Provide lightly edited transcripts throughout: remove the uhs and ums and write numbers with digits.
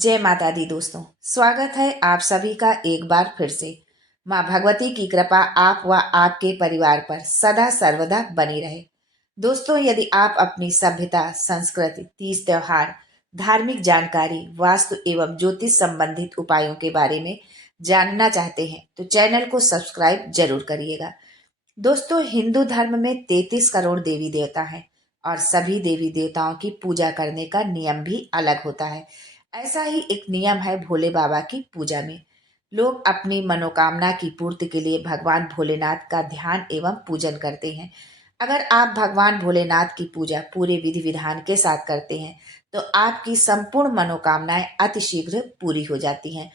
जय माता दी दोस्तों, स्वागत है आप सभी का एक बार फिर से। माँ भगवती की कृपा आप व आपके परिवार पर सदा सर्वदा बनी रहे। दोस्तों, यदि आप अपनी सभ्यता, संस्कृति, तीज त्योहार, धार्मिक जानकारी, वास्तु एवं ज्योतिष संबंधित उपायों के बारे में जानना चाहते हैं तो चैनल को सब्सक्राइब जरूर करिएगा। दोस्तों, हिंदू धर्म में 33 करोड़ देवी देवता हैं और सभी देवी देवताओं की पूजा करने का नियम भी अलग होता है। ऐसा ही एक नियम है भोले बाबा की पूजा में। लोग अपनी मनोकामना की पूर्ति के लिए भगवान भोलेनाथ का ध्यान एवं पूजन करते हैं। अगर आप भगवान भोलेनाथ की पूजा पूरे विधि विधान के साथ करते हैं तो आपकी संपूर्ण मनोकामनाएं अतिशीघ्र पूरी हो जाती हैं।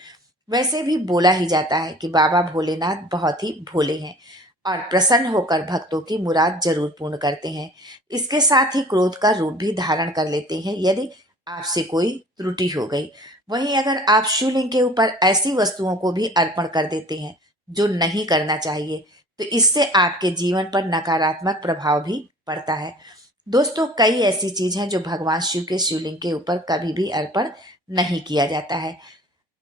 वैसे भी बोला ही जाता है कि बाबा भोलेनाथ बहुत ही भोले हैं और प्रसन्न होकर भक्तों की मुराद जरूर पूर्ण करते हैं। इसके साथ ही क्रोध का रूप भी धारण कर लेते हैं यदि आपसे कोई त्रुटि हो गई। वहीं अगर आप शिवलिंग के ऊपर ऐसी वस्तुओं को भी अर्पण कर देते हैं जो नहीं करना चाहिए तो इससे आपके जीवन पर नकारात्मक प्रभाव भी पड़ता है। दोस्तों, कई ऐसी चीज हैं जो भगवान शिव के शिवलिंग के ऊपर कभी भी अर्पण नहीं किया जाता है।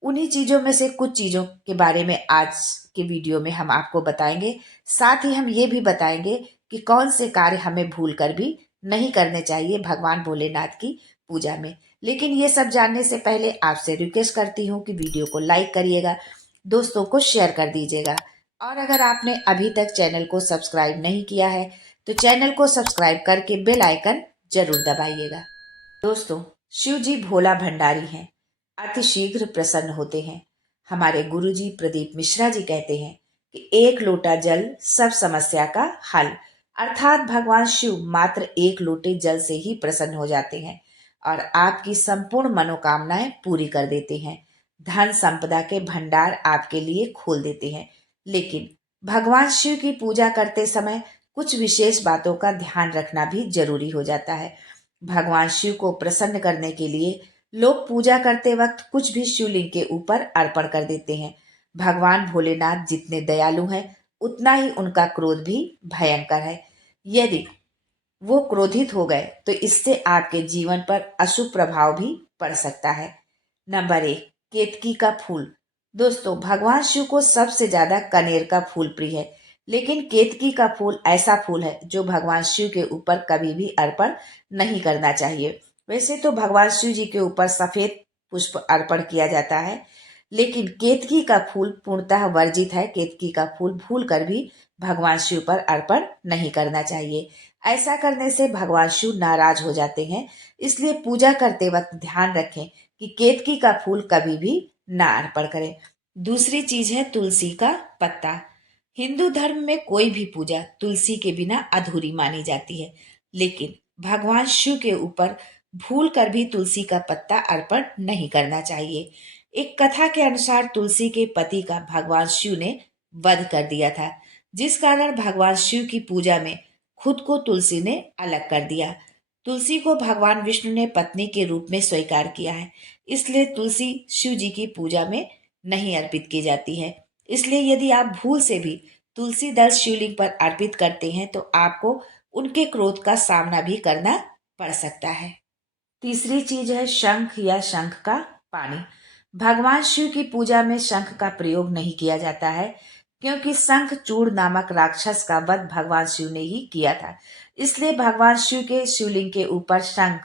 उन्हीं चीजों में से कुछ चीजों के बारे में आज के वीडियो में हम आपको बताएंगे। साथ ही हम ये भी बताएंगे कि कौन से कार्य हमें भूल कर भी नहीं करने चाहिए भगवान भोलेनाथ की पूजा में। लेकिन ये सब जानने से पहले आपसे रिक्वेस्ट करती हूँ कि वीडियो को लाइक करिएगा, दोस्तों को शेयर कर दीजिएगा और अगर आपने अभी तक चैनल को सब्सक्राइब नहीं किया है तो चैनल को सब्सक्राइब करके बेल आइकन जरूर दबाइएगा। दोस्तों, शिव जी भोला भंडारी हैं, अति शीघ्र प्रसन्न होते हैं। हमारे गुरुजी प्रदीप मिश्रा जी कहते हैं कि एक लोटा जल सब समस्या का हल। अर्थात भगवान शिव मात्र एक लोटे जल से ही प्रसन्न हो जाते हैं और आपकी संपूर्ण मनोकामनाएं पूरी कर देते हैं। धन संपदा के भंडार आपके लिए खोल देते हैं। लेकिन भगवान शिव की पूजा करते समय कुछ विशेष बातों का ध्यान रखना भी जरूरी हो जाता है। भगवान शिव को प्रसन्न करने के लिए लोग पूजा करते वक्त कुछ भी शिवलिंग के ऊपर अर्पण कर देते हैं। भगवान भोलेनाथ जितने दयालु हैं उतना ही उनका क्रोध भी भयंकर है। यदि वो क्रोधित हो गए तो इससे आपके जीवन पर अशुभ प्रभाव भी पड़ सकता है। नंबर 1, केतकी का फूल। दोस्तों, भगवान शिव को सबसे ज्यादा कनेर का फूल प्रिय है, लेकिन केतकी का फूल ऐसा फूल है जो भगवान शिव के ऊपर कभी भी अर्पण नहीं करना चाहिए। वैसे तो भगवान शिव जी के ऊपर सफेद पुष्प अर्पण किया जाता है, लेकिन केतकी का फूल पूर्णतः वर्जित है। केतकी का फूल भूल कर भी भगवान शिव पर अर्पण नहीं करना चाहिए। ऐसा करने से भगवान शिव नाराज हो जाते हैं। इसलिए पूजा करते वक्त ध्यान रखें कि केतकी का फूल कभी भी ना अर्पण करें। दूसरी चीज है तुलसी का पत्ता। हिंदू धर्म में कोई भी पूजा तुलसी के बिना अधूरी मानी जाती है, लेकिन भगवान शिव के ऊपर भूल कर भी तुलसी का पत्ता अर्पण नहीं करना चाहिए। एक कथा के अनुसार तुलसी के पति का भगवान शिव ने वध कर दिया था, जिस कारण भगवान शिव की पूजा में खुद को तुलसी ने अलग कर दिया। तुलसी को भगवान विष्णु ने पत्नी के रूप में स्वीकार किया है, इसलिए तुलसी शिव जी की पूजा में नहीं अर्पित की जाती है। इसलिए यदि आप भूल से भी तुलसी दल शिवलिंग पर अर्पित करते हैं तो आपको उनके क्रोध का सामना भी करना पड़ सकता है। तीसरी चीज है शंख या शंख का पानी। भगवान शिव की पूजा में शंख का प्रयोग नहीं किया जाता है, क्योंकि शंख चूड़ नामक राक्षस का वध भगवान शिव ने ही किया था। इसलिए भगवान शिव के शिवलिंग के ऊपर शंख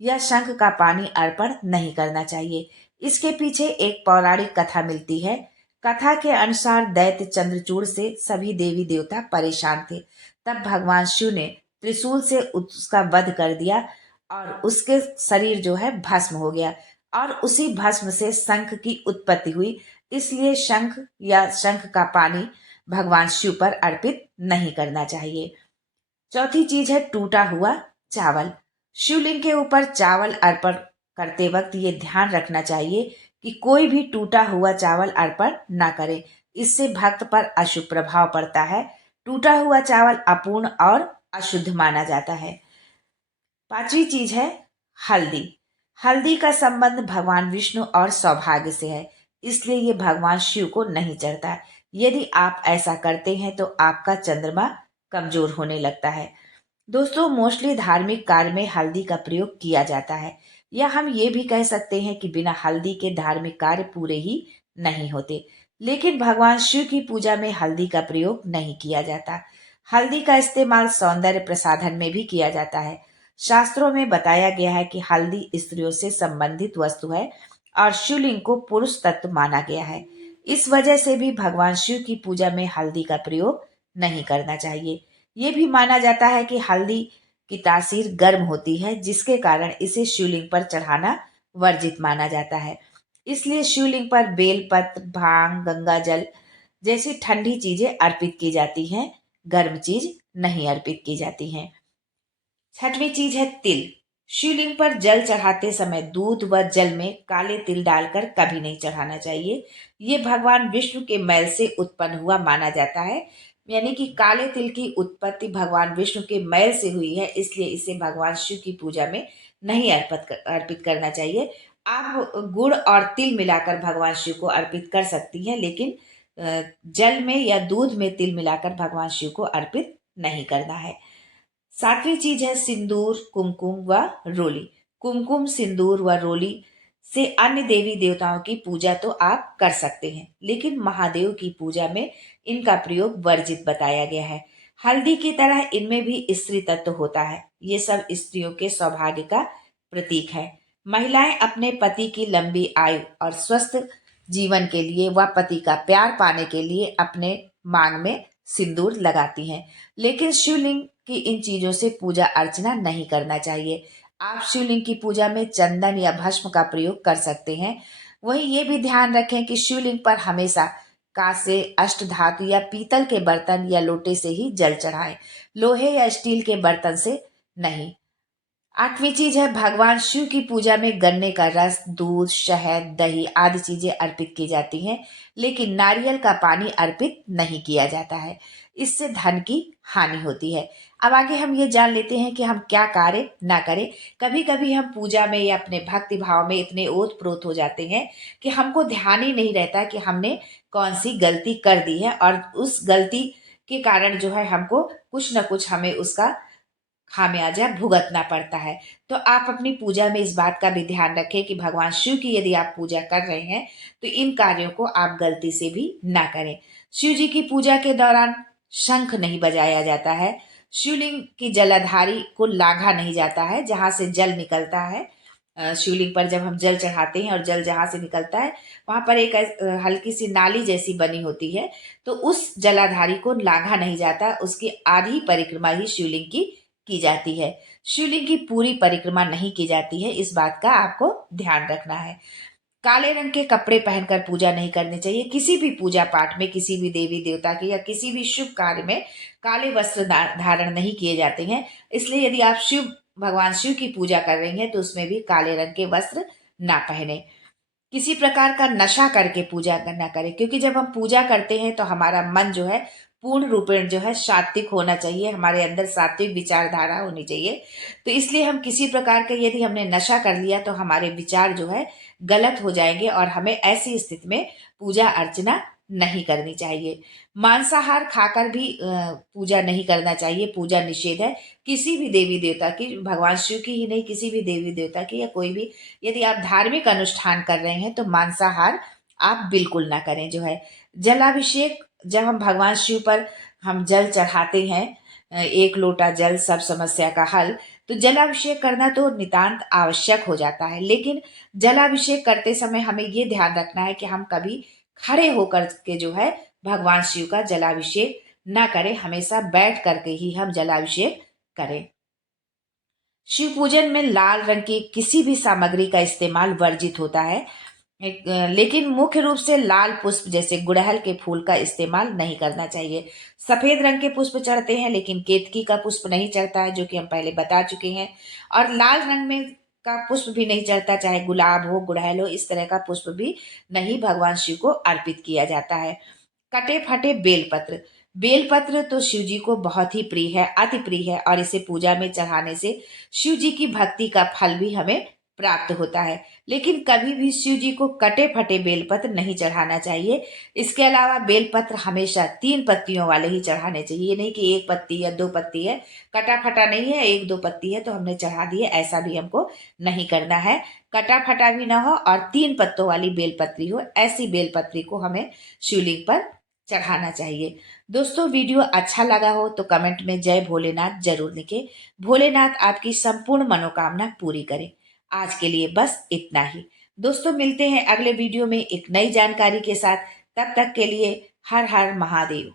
या शंख का पानी अर्पण नहीं करना चाहिए। इसके पीछे एक पौराणिक कथा मिलती है। कथा के अनुसार दैत्य चंद्रचूड़ से सभी देवी देवता परेशान थे। तब भगवान शिव ने त्रिशूल से उसका वध कर दिया और उसके शरीर जो है भस्म हो गया और उसी भस्म से शंख की उत्पत्ति हुई। इसलिए शंख या शंख का पानी भगवान शिव पर अर्पित नहीं करना चाहिए। चौथी चीज है टूटा हुआ चावल। शिवलिंग के ऊपर चावल अर्पण करते वक्त ये ध्यान रखना चाहिए कि कोई भी टूटा हुआ चावल अर्पण ना करे। इससे भक्त पर अशुभ प्रभाव पड़ता है। टूटा हुआ चावल अपूर्ण और अशुद्ध माना जाता है। पांचवी चीज है हल्दी। हल्दी का संबंध भगवान विष्णु और सौभाग्य से है, इसलिए ये भगवान शिव को नहीं चढ़ता। यदि आप ऐसा करते हैं तो आपका चंद्रमा कमजोर होने लगता है। दोस्तों, मोस्टली धार्मिक कार्य में हल्दी का प्रयोग किया जाता है, या हम ये भी कह सकते हैं कि बिना हल्दी के धार्मिक कार्य पूरे ही नहीं होते। लेकिन भगवान शिव की पूजा में हल्दी का प्रयोग नहीं किया जाता। हल्दी का इस्तेमाल सौंदर्य प्रसाधन में भी किया जाता है। शास्त्रों में बताया गया है कि हल्दी स्त्रियों से संबंधित वस्तु है और शिवलिंग को पुरुष तत्व माना गया है। इस वजह से भी भगवान शिव की पूजा में हल्दी का प्रयोग नहीं करना चाहिए। ये भी माना जाता है कि हल्दी की तासीर गर्म होती है, जिसके कारण इसे शिवलिंग पर चढ़ाना वर्जित माना जाता है। इसलिए शिवलिंग पर बेलपत्र, भांग, गंगा जल जैसी ठंडी चीजें अर्पित की जाती हैं, गर्म चीज नहीं अर्पित की जाती हैं। छठवीं चीज है तिल। शिवलिंग पर जल चढ़ाते समय दूध व जल में काले तिल डालकर कभी नहीं चढ़ाना चाहिए। ये भगवान विष्णु के मैल से उत्पन्न हुआ माना जाता है। यानी कि काले तिल की उत्पत्ति भगवान विष्णु के मैल से हुई है, इसलिए इसे भगवान शिव की पूजा में नहीं अर्पित करना चाहिए। आप गुड़ और तिल मिलाकर भगवान शिव को अर्पित कर सकती हैं, लेकिन जल में या दूध में तिल मिलाकर भगवान शिव को अर्पित नहीं करना है। सातवीं चीज है सिंदूर, कुमकुम व रोली। कुमकुम, सिंदूर व रोली से अन्य देवी देवताओं की पूजा तो आप कर सकते हैं, लेकिन महादेव की पूजा में इनका प्रयोग वर्जित बताया गया है। हल्दी की तरह इनमें भी स्त्री तत्व होता है। ये सब स्त्रियों के सौभाग्य का प्रतीक है। महिलाएं अपने पति की लंबी आयु और स्वस्थ जीवन के लिए व पति का प्यार पाने के लिए अपने मांग में सिंदूर लगाती हैं। लेकिन शिवलिंग की इन चीजों से पूजा अर्चना नहीं करना चाहिए। आप शिवलिंग की पूजा में चंदन या भस्म का प्रयोग कर सकते हैं। वहीं ये भी ध्यान रखें कि शिवलिंग पर हमेशा कांसे, अष्टधातु या पीतल के बर्तन या लोटे से ही जल चढ़ाएं, लोहे या स्टील के बर्तन से नहीं। आठवीं चीज है भगवान शिव की पूजा में गन्ने का रस, दूध, शहद, दही आदि चीजें अर्पित की जाती हैं, लेकिन नारियल का पानी अर्पित नहीं किया जाता है। इससे धन की हानि होती है। अब आगे हम ये जान लेते हैं कि हम क्या कार्य ना करें। कभी कभी हम पूजा में या अपने भक्ति भाव में इतने ओत प्रोत हो जाते हैं कि हमको ध्यान ही नहीं रहता कि हमने कौन सी गलती कर दी है, और उस गलती के कारण जो है हमको कुछ न कुछ हमें उसका खामियाजा भुगतना पड़ता है। तो आप अपनी पूजा में इस बात का भी ध्यान रखें कि भगवान शिव की यदि आप पूजा कर रहे हैं तो इन कार्यों को आप गलती से भी ना करें। शिव जी की पूजा के दौरान शंख नहीं बजाया जाता है। शिवलिंग की जलाधारी को लाघा नहीं जाता है, जहां से जल निकलता है। शिवलिंग पर जब हम जल चढ़ाते हैं और जल जहां से निकलता है वहां पर एक हल्की सी नाली जैसी बनी होती है, तो उस जलाधारी को लांघा नहीं जाता। उसकी आधी परिक्रमा ही शिवलिंग की जाती है। शिवलिंग की पूरी परिक्रमा नहीं की जाती है, इस बात का आपको ध्यान रखना है। काले रंग के कपड़े पहनकर पूजा नहीं करनी चाहिए। किसी भी पूजा पाठ में, किसी भी देवी देवता के या किसी भी शुभ कार्य में काले वस्त्र धारण नहीं किए जाते हैं। इसलिए यदि आप भगवान शिव की पूजा कर रही हैं तो उसमें भी काले रंग के वस्त्र ना पहने। किसी प्रकार का नशा करके पूजा करना करें, क्योंकि जब हम पूजा करते हैं तो हमारा मन जो है पूर्ण रूपेण जो है सात्विक होना चाहिए, हमारे अंदर सात्विक विचारधारा होनी चाहिए। तो इसलिए हम किसी प्रकार का यदि हमने नशा कर लिया तो हमारे विचार जो है गलत हो जाएंगे और हमें ऐसी स्थिति में पूजा अर्चना नहीं करनी चाहिए। मांसाहार खाकर भी पूजा नहीं करना चाहिए, पूजा निषेध है। किसी भी देवी देवता की, भगवान शिव की ही नहीं, किसी भी देवी देवता की या कोई भी यदि आप धार्मिक अनुष्ठान कर रहे हैं तो मांसाहार आप बिल्कुल ना करें जो है। जलाभिषेक, जब हम भगवान शिव पर हम जल चढ़ाते हैं, एक लोटा जल सब समस्या का हल, तो जलाभिषेक करना तो नितांत आवश्यक हो जाता है। लेकिन जलाभिषेक करते समय हमें ये ध्यान रखना है कि हम कभी खड़े होकर के जो है भगवान शिव का जलाभिषेक ना करें, हमेशा बैठ करके ही हम जलाभिषेक करें। शिव पूजन में लाल रंग की किसी भी सामग्री का इस्तेमाल वर्जित होता है। लेकिन मुख्य रूप से लाल पुष्प जैसे गुड़हल के फूल का इस्तेमाल नहीं करना चाहिए। सफेद रंग के पुष्प चढ़ते हैं, लेकिन केतकी का पुष्प नहीं चढ़ता है, जो कि हम पहले बता चुके हैं। और लाल रंग में का पुष्प भी नहीं चढ़ता, चाहे गुलाब हो, गुड़हल हो, इस तरह का पुष्प भी नहीं भगवान शिव को अर्पित किया जाता है। कटे फटे बेलपत्र। बेलपत्र तो शिव जी को बहुत ही प्रिय है, अति प्रिय है, और इसे पूजा में चढ़ाने से शिव जी की भक्ति का फल भी हमें प्राप्त होता है। लेकिन कभी भी शिव जी को कटे फटे बेलपत्र नहीं चढ़ाना चाहिए। इसके अलावा बेलपत्र हमेशा 3 पत्तियों वाले ही चढ़ाने चाहिए। ये नहीं कि 1 पत्ती या 2 पत्ती है, कटा फटा नहीं है, 1-2 पत्ती है तो हमने चढ़ा दी है, ऐसा भी हमको नहीं करना है। कटा फटा भी ना हो और 3 पत्तों वाली बेलपत्री हो, ऐसी बेलपत्री को हमें शिवलिंग पर चढ़ाना चाहिए। दोस्तों, वीडियो अच्छा लगा हो तो कमेंट में जय भोलेनाथ जरूर लिखें। भोलेनाथ आपकी संपूर्ण मनोकामना पूरी करें। आज के लिए बस इतना ही। दोस्तों, मिलते हैं अगले वीडियो में एक नई जानकारी के साथ। तब तक के लिए हर हर महादेव।